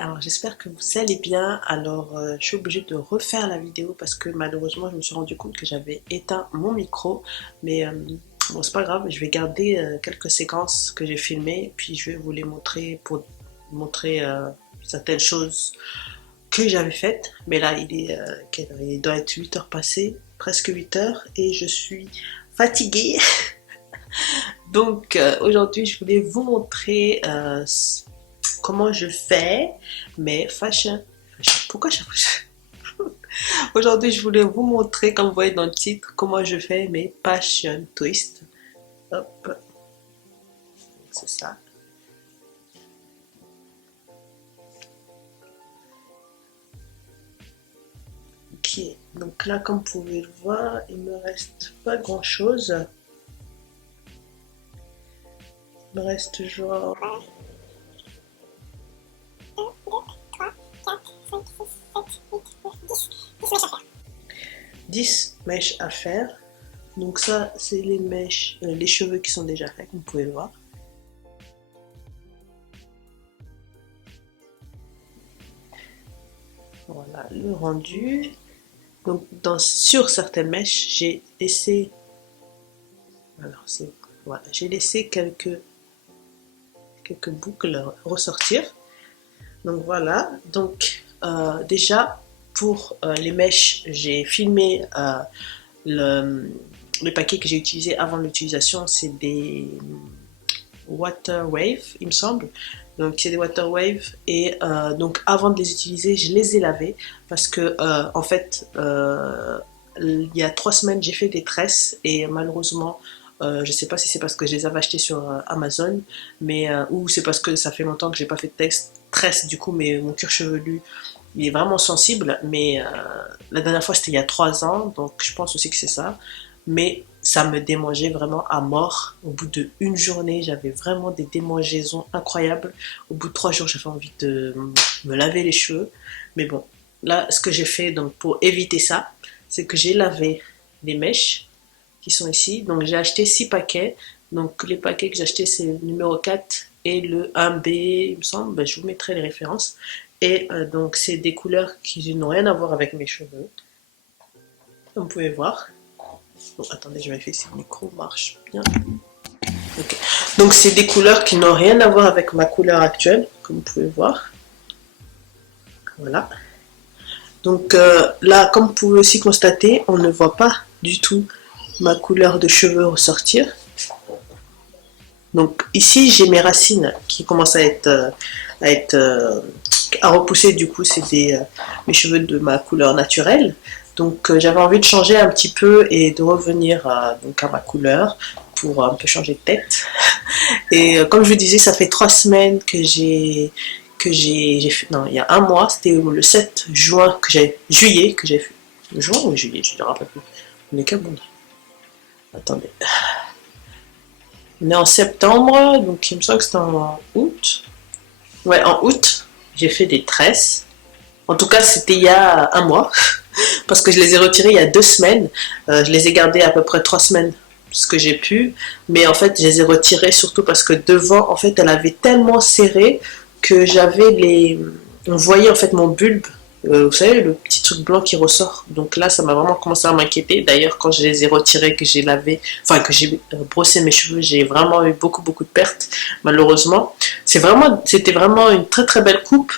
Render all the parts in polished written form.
alors j'espère que vous allez bien. Alors je suis obligée de refaire la vidéo parce que malheureusement je me suis rendu compte que j'avais éteint mon micro. Mais bon, c'est pas grave, je vais garder quelques séquences que j'ai filmées, puis je vais vous les montrer pour montrer certaines choses que j'avais faites. Mais là il doit être 8 heures passées, presque 8 heures, et je suis fatiguée. Donc aujourd'hui je voulais vous montrer comment je fais mes Pourquoi je... Aujourd'hui, je voulais vous montrer, comme vous voyez dans le titre, comment je fais mes passion twists. Hop, c'est ça. Ok, donc là, comme vous pouvez le voir, il me reste pas grand chose. Il me reste genre 10 mèches à faire. Donc ça, c'est les mèches, les cheveux qui sont déjà faits, comme vous pouvez le voir. Voilà le rendu. Donc sur certaines mèches, j'ai laissé, alors c'est voilà, j'ai laissé quelques boucles ressortir. Donc voilà. Donc déjà pour les mèches, j'ai filmé le paquet que j'ai utilisé avant l'utilisation. C'est des Water Wave, il me semble. Donc c'est des Water Wave, et donc avant de les utiliser, je les ai lavés parce que en fait il y a 3 semaines j'ai fait des tresses, et malheureusement je sais pas si c'est parce que je les avais achetés sur Amazon, mais ou c'est parce que ça fait longtemps que j'ai pas fait de tresse, du coup mais mon cuir chevelu il est vraiment sensible. Mais la dernière fois c'était il y a 3 ans, donc je pense aussi que c'est ça. Mais ça me démangeait vraiment à mort. Au bout d'une journée, j'avais vraiment des démangeaisons incroyables. Au bout de 3 jours, j'avais envie de me laver les cheveux. Mais bon, là, ce que j'ai fait donc, pour éviter ça, c'est que j'ai lavé les mèches qui sont ici. Donc j'ai acheté 6 paquets. Donc les paquets que j'ai achetés, c'est le numéro 4 et le 1B, il me semble. Ben, je vous mettrai les références. Et donc c'est des couleurs qui n'ont rien à voir avec mes cheveux, comme vous pouvez voir. Bon, attendez, je vérifie si le micro marche bien. Okay. Donc c'est des couleurs qui n'ont rien à voir avec ma couleur actuelle, comme vous pouvez voir. Voilà. Donc là, comme vous pouvez aussi constater, on ne voit pas du tout ma couleur de cheveux ressortir. Donc ici, j'ai mes racines qui commencent à repousser. Du coup, c'est mes cheveux de ma couleur naturelle. Donc j'avais envie de changer un petit peu et de revenir donc à ma couleur pour un peu changer de tête. Et comme je vous disais, ça fait 3 semaines que j'ai fait, non, il y a un mois, c'était le 7 juin juillet que j'ai fait. Juin ou juillet, je ne me rappelle plus. On est quel bon? Attendez. On est en septembre, donc il me semble que c'était en août. Ouais, en août, j'ai fait des tresses. En tout cas, c'était il y a un mois, parce que je les ai retirées il y a 2 semaines. Je les ai gardées à peu près 3 semaines, ce que j'ai pu. Mais en fait, je les ai retirées surtout parce que devant, en fait, elle avait tellement serré que on voyait en fait mon bulbe. Vous savez, le petit truc blanc qui ressort. Donc là, ça m'a vraiment commencé à m'inquiéter. D'ailleurs, quand je les ai retirés, que j'ai que j'ai brossé mes cheveux, j'ai vraiment eu beaucoup de pertes, malheureusement. C'était vraiment une très très belle coupe.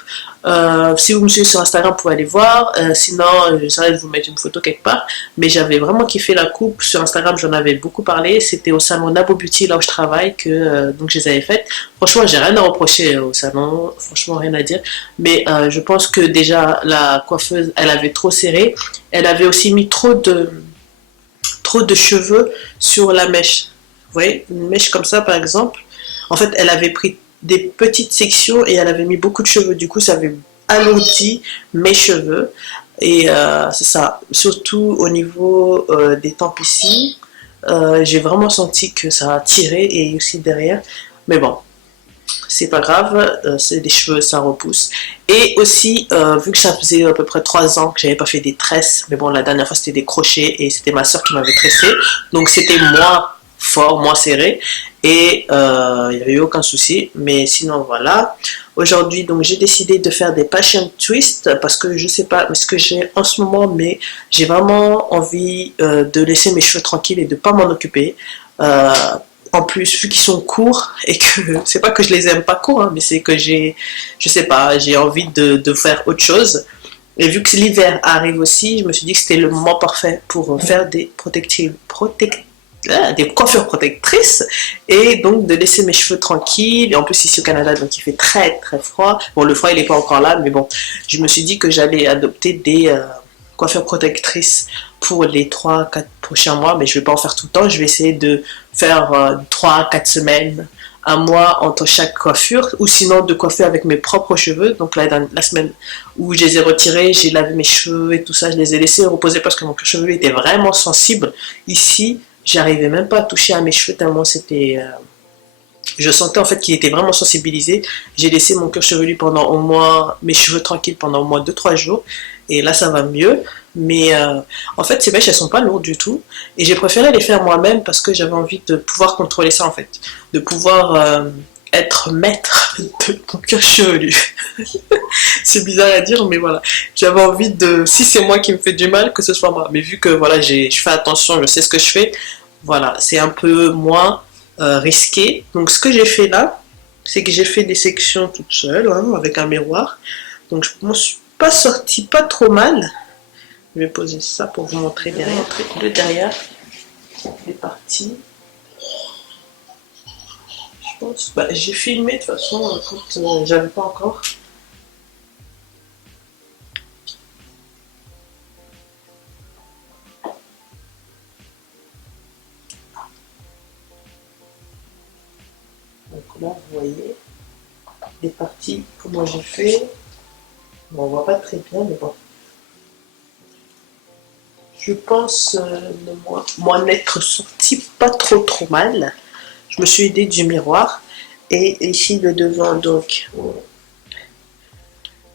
Si vous me suivez sur Instagram, vous pouvez aller voir. Sinon, j'essaierai de vous mettre une photo quelque part. Mais j'avais vraiment kiffé la coupe. Sur Instagram, j'en avais beaucoup parlé. C'était au salon Nabo Beauty, là où je travaille, que donc je les avais faites. Franchement, j'ai rien à reprocher au salon. Franchement, rien à dire. Mais je pense que déjà, la coiffeuse, elle avait trop serré. Elle avait aussi mis trop de cheveux sur la mèche. Vous voyez, une mèche comme ça, par exemple. En fait, elle avait pris des petites sections et elle avait mis beaucoup de cheveux. Du coup, ça avait alourdi mes cheveux. Et c'est ça. Surtout au niveau des tempes ici, j'ai vraiment senti que ça a tiré, et aussi derrière. Mais bon, c'est pas grave, c'est des cheveux, ça repousse. Et aussi, vu que ça faisait à peu près 3 ans que j'avais pas fait des tresses, mais bon, la dernière fois c'était des crochets et c'était ma soeur qui m'avait tressé, donc c'était moins fort, moins serré. et il n'y avait eu aucun souci. Mais sinon voilà, aujourd'hui donc j'ai décidé de faire des passion twists parce que je sais pas ce que j'ai en ce moment, mais j'ai vraiment envie de laisser mes cheveux tranquilles et de pas m'en occuper. Euh, En plus, vu qu'ils sont courts et que c'est pas que je les aime pas courts, hein, mais c'est que je sais pas, j'ai envie de faire autre chose. Et vu que l'hiver arrive aussi, je me suis dit que c'était le moment parfait pour faire des coiffures protectrices et donc de laisser mes cheveux tranquilles. Et en plus ici au Canada, donc il fait très très froid. Bon, le froid il n'est pas encore là, mais bon, je me suis dit que j'allais adopter des coiffures protectrices pour les 3-4 prochains mois, mais je vais pas en faire tout le temps. Je vais essayer de faire 3-4 semaines, un mois entre chaque coiffure, ou sinon de coiffer avec mes propres cheveux. Donc là, dans la semaine où je les ai retirés, j'ai lavé mes cheveux et tout ça, je les ai laissés reposer parce que mon cuir chevelu était vraiment sensible. Ici, j'arrivais même pas à toucher à mes cheveux tellement c'était... je sentais en fait qu'il était vraiment sensibilisé. J'ai laissé mon cuir chevelu pendant au moins, mes cheveux tranquilles pendant au moins 2-3 jours. Et là, ça va mieux. Mais en fait, ces mèches, elles sont pas lourdes du tout. Et j'ai préféré les faire moi-même parce que j'avais envie de pouvoir contrôler ça en fait. De pouvoir être maître de mon cuir chevelu. C'est bizarre à dire, mais voilà. J'avais envie de, si c'est moi qui me fais du mal, que ce soit moi. Mais vu que voilà, je fais attention, je sais ce que je fais, voilà, c'est un peu moins risqué. Donc ce que j'ai fait là, c'est que j'ai fait des sections toute seule, hein, avec un miroir. Donc je m'en suis pas sortie pas trop mal. Je vais poser ça pour vous montrer derrière. Le derrière est parti. Je pense. Bah, j'ai filmé de toute façon quand j'avais pas encore. Donc là, vous voyez les parties, comment j'ai fait. Bon, on voit pas très bien, mais bon. Je pense m'en être sorti pas trop mal. Je me suis aidée du miroir. Et ici le devant, donc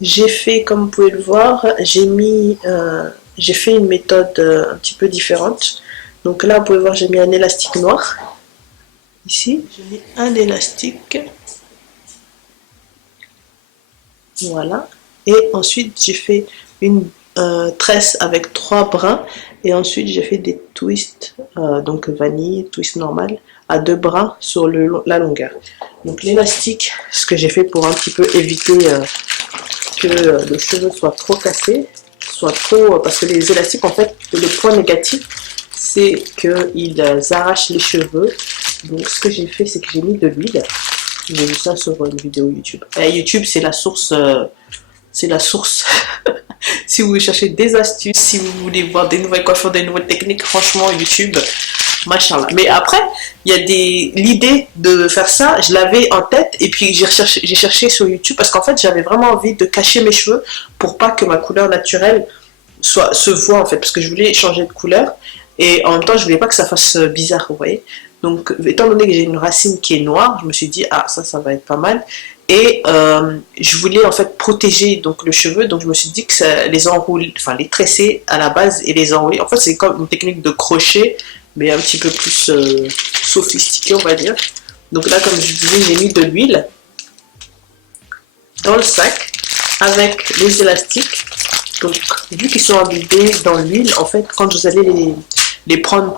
j'ai fait, comme vous pouvez le voir, j'ai fait une méthode un petit peu différente. Donc là, vous pouvez voir, j'ai mis un élastique noir. Ici, j'ai mis un élastique. Voilà. Et ensuite, j'ai fait une tresse avec 3 brins. Et ensuite, j'ai fait des twists, donc vanille, twist normal, à 2 brins sur la longueur. Donc l'élastique, ce que j'ai fait pour un petit peu éviter que le cheveu soit trop cassé, parce que les élastiques, en fait, le point négatif, c'est qu'ils arrachent les cheveux. Donc ce que j'ai fait, c'est que j'ai mis de l'huile. J'ai vu ça sur une vidéo YouTube. Et YouTube, c'est la source. Si vous cherchez des astuces, si vous voulez voir des nouvelles coiffures, des nouvelles techniques, franchement, YouTube, machallah. Mais après, il y a l'idée de faire ça, je l'avais en tête et puis j'ai cherché sur YouTube parce qu'en fait, j'avais vraiment envie de cacher mes cheveux pour pas que ma couleur naturelle se voit en fait, parce que je voulais changer de couleur et en même temps, je voulais pas que ça fasse bizarre, vous voyez. Donc, étant donné que j'ai une racine qui est noire, je me suis dit, ah, ça va être pas mal. Et je voulais en fait protéger donc le cheveu, donc je me suis dit que ça, les enrouler, enfin les tresser à la base et les enrouler. En fait, c'est comme une technique de crochet, mais un petit peu plus sophistiquée, on va dire. Donc là, comme je disais, j'ai mis de l'huile dans le sac avec les élastiques. Donc, vu qu'ils sont imbibés dans l'huile, en fait, quand vous allez les prendre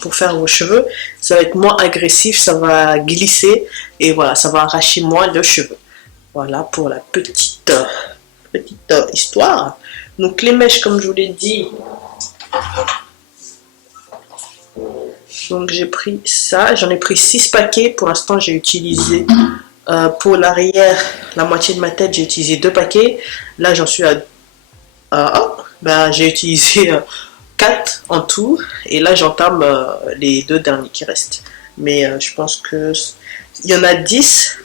pour faire vos cheveux, ça va être moins agressif, ça va glisser et voilà, ça va arracher moins le cheveu. Voilà pour la petite histoire. Donc les mèches, comme je vous l'ai dit, donc j'ai pris ça, j'en ai pris 6 paquets. Pour l'instant, j'ai utilisé pour l'arrière, la moitié de ma tête, j'ai utilisé 2 paquets. Là, j'en suis j'ai utilisé 4 en tout, et là j'entame les 2 derniers qui restent. Mais je pense que il y en a 10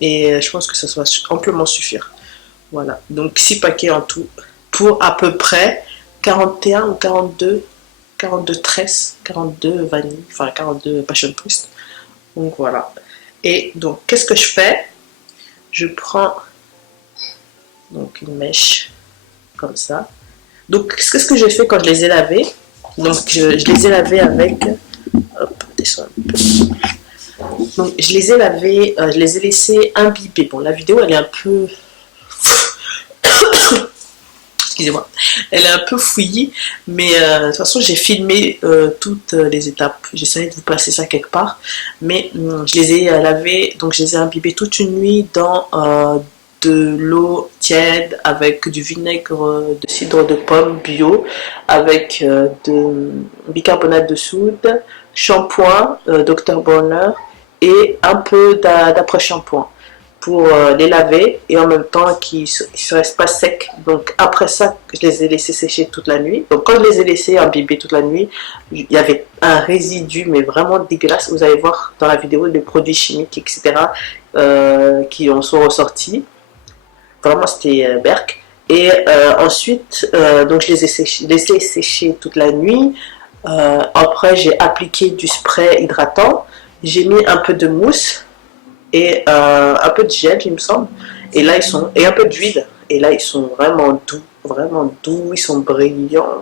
et je pense que ça va amplement suffire. Voilà, donc 6 paquets en tout pour à peu près 41 ou 42 tresses, 42 vanilles, enfin 42 passion twist. Donc voilà. Et donc qu'est-ce que je fais? Je prends donc une mèche comme ça. Donc, qu'est-ce que j'ai fait quand je les ai lavés? Donc, je les ai lavés avec... Hop, descends un peu. Donc je les ai lavés, je les ai laissés imbiber. Bon, la vidéo elle est un peu... Excusez-moi. Elle est un peu fouillie, mais de toute façon j'ai filmé toutes les étapes. J'essaie de vous passer ça quelque part. Mais je les ai lavés, donc je les ai imbibés toute une nuit dans de l'eau tiède avec du vinaigre de cidre de pomme bio, avec de bicarbonate de soude, shampoing Dr. Bronner et un peu d'après-shampoing pour les laver et en même temps qu'ils ne se restent pas secs. Donc après ça, je les ai laissés sécher toute la nuit. Donc quand je les ai laissés imbiber toute la nuit, il y avait un résidu mais vraiment dégueulasse. Vous allez voir dans la vidéo des produits chimiques, etc. Qui en sont ressortis. Vraiment c'était berk. Et ensuite, donc je les ai laissés sécher toute la nuit. Après j'ai appliqué du spray hydratant. J'ai mis un peu de mousse et un peu de gel, il me semble. Et là, ils sont. Et un peu d'huile. Et là, ils sont vraiment doux, ils sont brillants.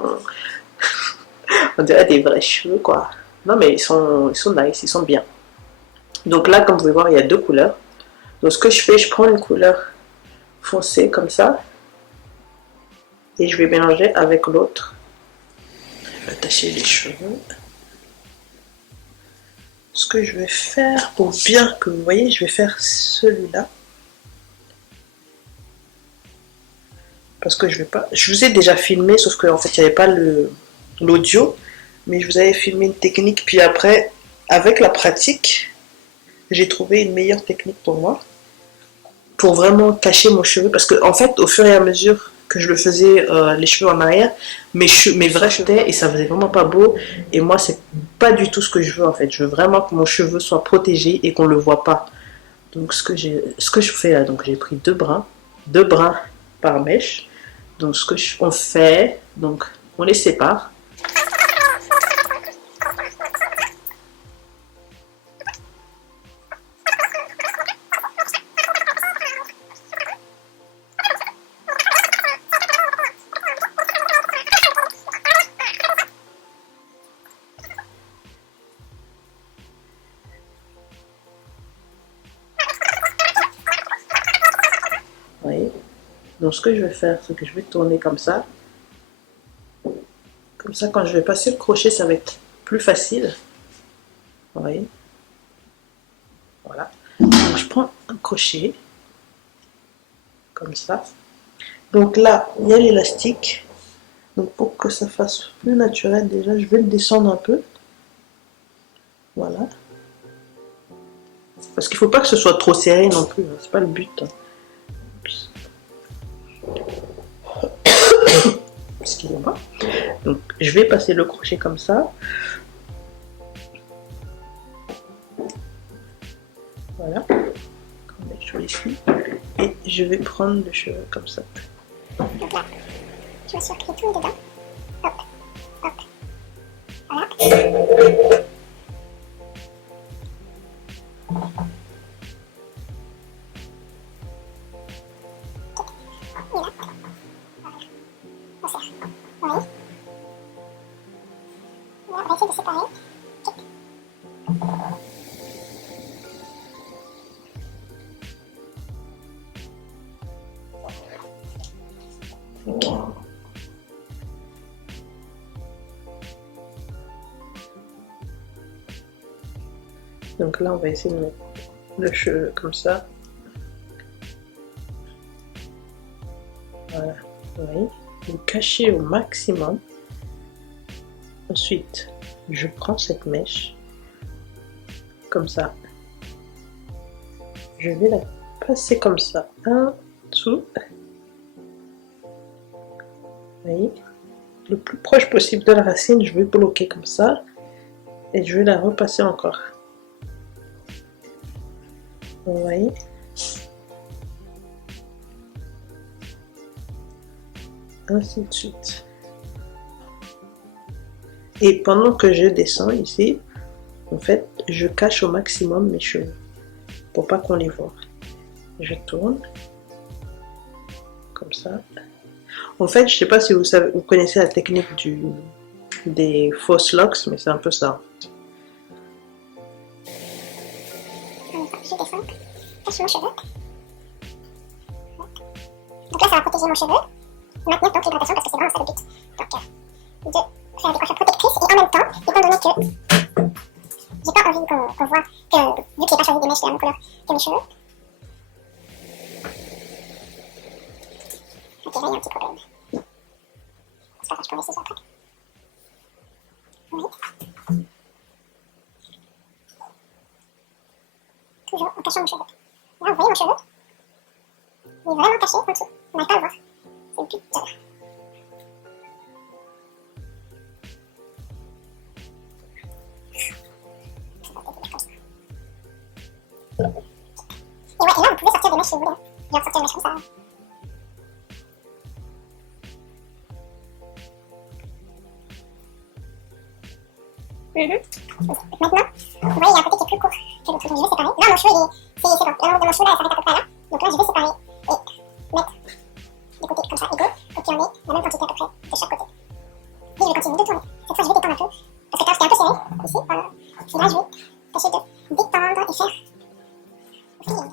On dirait des vrais cheveux, quoi. Non, mais ils sont nice, ils sont bien. Donc là, comme vous pouvez voir, il y a deux couleurs. Donc ce que je fais, je prends une couleur foncée comme ça. Et je vais mélanger avec l'autre. Je vais attacher les cheveux. Ce que je vais faire, pour bien que vous voyez, je vais faire celui-là. Parce que je vais pas. Je vous ai déjà filmé, sauf qu'en fait il n'y avait pas l'audio, mais je vous avais filmé une technique, puis après, avec la pratique, j'ai trouvé une meilleure technique pour moi, pour vraiment cacher mon cheveu, parce que en fait, au fur et à mesure que je le faisais, les cheveux en arrière, mes vrais cheveux, et ça faisait vraiment pas beau, et moi c'est pas du tout ce que je veux en fait, je veux vraiment que mon cheveu soit protégé et qu'on le voit pas. Donc ce que je fais là, donc j'ai pris deux brins par mèche. Donc ce qu'on fait, donc on les sépare. Vous voyez. Donc ce que je vais faire, c'est que je vais tourner comme ça. Comme ça, quand je vais passer le crochet, ça va être plus facile. Vous voyez. Voilà. Donc je prends un crochet. Comme ça. Donc là, il y a l'élastique. Donc pour que ça fasse plus naturel, déjà, je vais le descendre un peu. Voilà. Parce qu'il ne faut pas que ce soit trop serré non plus. C'est pas le but. Excusez-moi. Donc je vais passer le crochet comme ça. Voilà. Comme les cheveux ici. Et je vais prendre le cheveu comme ça. Donc là, je me suis repris tout dedans. Hop, hop. Voilà. Donc là, on va essayer de mettre le cheveu comme ça. Voilà, vous voyez, vous cachez au maximum. Ensuite, je prends cette mèche, comme ça. Je vais la passer comme ça, en dessous. Vous voyez, le plus proche possible de la racine, je vais bloquer comme ça. Et je vais la repasser encore. Vous voyez? Ainsi de suite. Et pendant que je descends ici, en fait, je cache au maximum mes cheveux pour pas qu'on les voit. Je tourne comme ça. En fait, je sais pas si vous connaissez la technique des fausses locks, mais c'est un peu ça. attache mon cheveu. Donc là, ça va protéger mon cheveu. Maintenir donc l'hydratation parce que c'est vraiment ça le but. Donc, de faire des coiffures protectrices et en même temps, étant donné que j'ai pas envie qu'on voit que, vu que j'ai pas choisi des mèches de la même couleur que mes cheveux. Ok, là, il y a un petit problème. C'est pas grave, je peux laisser ça après. Oui. Toujours en cachant mon cheveu. Là, vous voyez mon cheveu? Il est vraiment caché en dessous. On n'arrive pas à le voir. C'est le but. Et ouais, et là, vous pouvez sortir des mèches si vous voulez. Genre sortir des mèches comme ça. Maintenant, vous voyez, il y a un côté qui est plus court que l'autre. Donc je vais séparer. Là, mon cheveu, c'est bon. La longueur de mon cheveu, là, elle s'arrête à peu près là. Donc là, je vais séparer et mettre des côtés comme ça égaux pour qu'il y en ait la même quantité à peu près de chaque côté. Et je vais continuer de tourner. Cette fois, je vais détendre un peu. Parce que quand c'était un peu serré, ici, voilà. Et là, je vais tâcher de détendre et faire le feeling.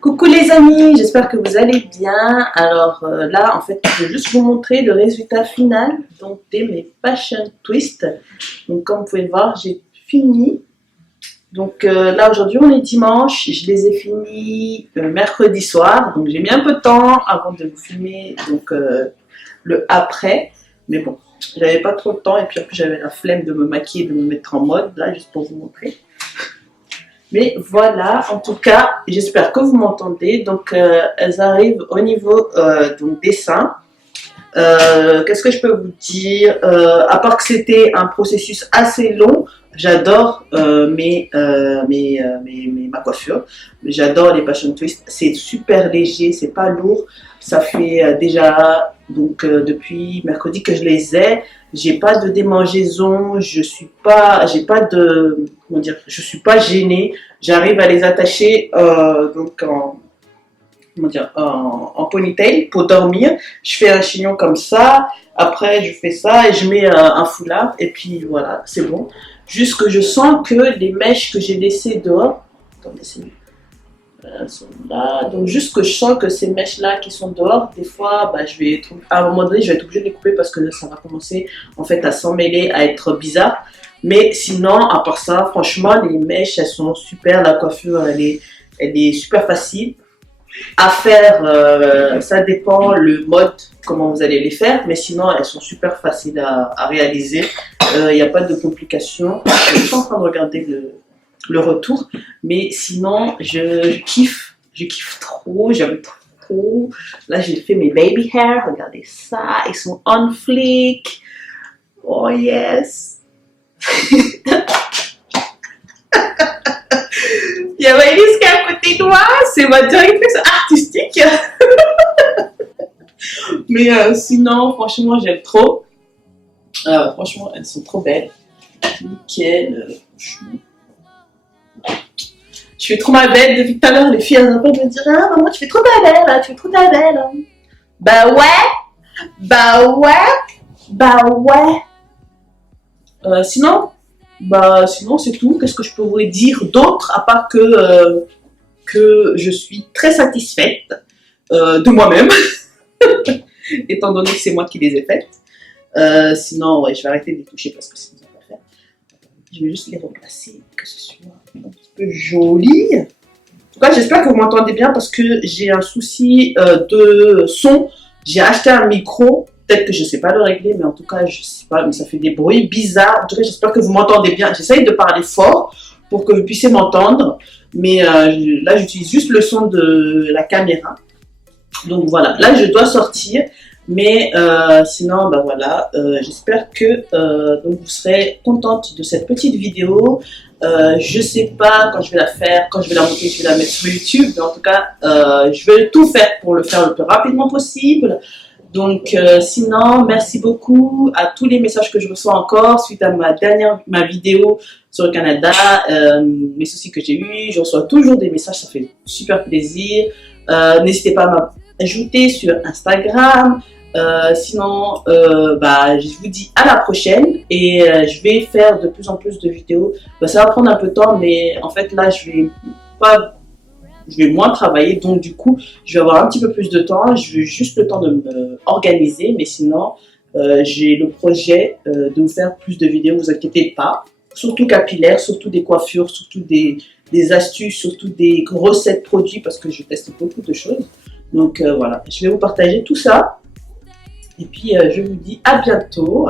Coucou les amis, j'espère que vous allez bien. Alors là, en fait, je vais juste vous montrer le résultat final donc, de mes Passion Twist. Donc comme vous pouvez le voir, j'ai fini. Donc là, aujourd'hui, on est dimanche. Je les ai finis mercredi soir. Donc j'ai mis un peu de temps avant de vous filmer donc, le après. Mais bon, j'avais pas trop de temps et puis en plus, j'avais la flemme de me maquiller, de me mettre en mode, là, juste pour vous montrer. Mais voilà, en tout cas, j'espère que vous m'entendez. Donc, elles arrivent au niveau donc, des seins. Qu'est-ce que je peux vous dire? À part que c'était un processus assez long, j'adore ma coiffure. J'adore les Passion Twist. C'est super léger, c'est pas lourd. Ça fait déjà donc depuis mercredi que je les ai. J'ai pas de démangeaison, je suis pas gênée. J'arrive à les attacher donc en ponytail pour dormir. Je fais un chignon comme ça. Après, je fais ça et je mets un foulard et puis voilà, c'est bon. Juste que je sens que les mèches que j'ai laissées dehors, attendez, sont là. Donc juste que je sens que ces mèches là qui sont dehors, des fois bah, à un moment donné je vais être obligée de les couper parce que ça va commencer en fait à s'emmêler, à être bizarre. Mais sinon à part ça, franchement les mèches elles sont super, la coiffure elle est super facile à faire. Ça dépend le mode comment vous allez les faire, mais sinon elles sont super faciles à réaliser. Il n'y a pas de complications. Je suis en train de regarder le retour, mais sinon je kiffe trop, j'aime trop. Là j'ai fait mes baby hair, regardez ça, ils sont on fleek. Oh yes. Il y a Maëlys qui est à côté de moi, c'est ma directrice artistique. Mais sinon franchement j'aime trop. Franchement elles sont trop belles, nickel. Franchement je fais trop ma belle depuis tout à l'heure. Les filles elles appellent me dire ah maman tu fais trop ta belle, tu fais trop ta belle. Bah ouais. Sinon c'est tout. Qu'est-ce que je pourrais dire d'autre à part que je suis très satisfaite de moi-même étant donné que c'est moi qui les ai faites. Sinon ouais, je vais arrêter de les toucher parce que sinon ça va pas faire. Je vais juste les replacer, que ce soit un petit peu joli. En tout cas, j'espère que vous m'entendez bien parce que j'ai un souci de son. J'ai acheté un micro, peut-être que je ne sais pas le régler, mais en tout cas, je ne sais pas, mais ça fait des bruits bizarres. En tout cas, j'espère que vous m'entendez bien. J'essaye de parler fort pour que vous puissiez m'entendre, mais là, j'utilise juste le son de la caméra. Donc voilà, là je dois sortir, mais sinon bah voilà, j'espère que donc vous serez contente de cette petite vidéo. Je sais pas quand je vais la faire, quand je vais la monter, je vais la mettre sur YouTube, mais en tout cas je vais tout faire pour le faire le plus rapidement possible. Donc sinon, merci beaucoup à tous les messages que je reçois encore suite à ma vidéo sur le Canada, les soucis que j'ai eu. Je reçois toujours des messages, ça fait super plaisir. N'hésitez pas à m'ajouter sur Instagram. Sinon, bah, je vous dis à la prochaine et je vais faire de plus en plus de vidéos. Bah, ça va prendre un peu de temps, mais en fait là, je vais moins travailler, donc du coup, je vais avoir un petit peu plus de temps. Je veux juste le temps de me organiser, mais sinon, j'ai le projet de vous faire plus de vidéos, vous inquiétez pas. Surtout capillaires, surtout des coiffures, surtout des astuces, surtout des recettes produits, parce que je teste beaucoup de choses. Donc voilà, je vais vous partager tout ça. Et puis, je vous dis à bientôt.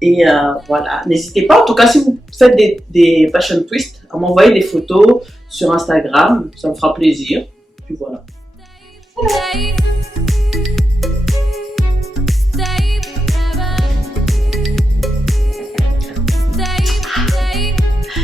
Et voilà, n'hésitez pas, en tout cas, si vous faites des fashion twists, à m'envoyer des photos sur Instagram. Ça me fera plaisir. Puis voilà.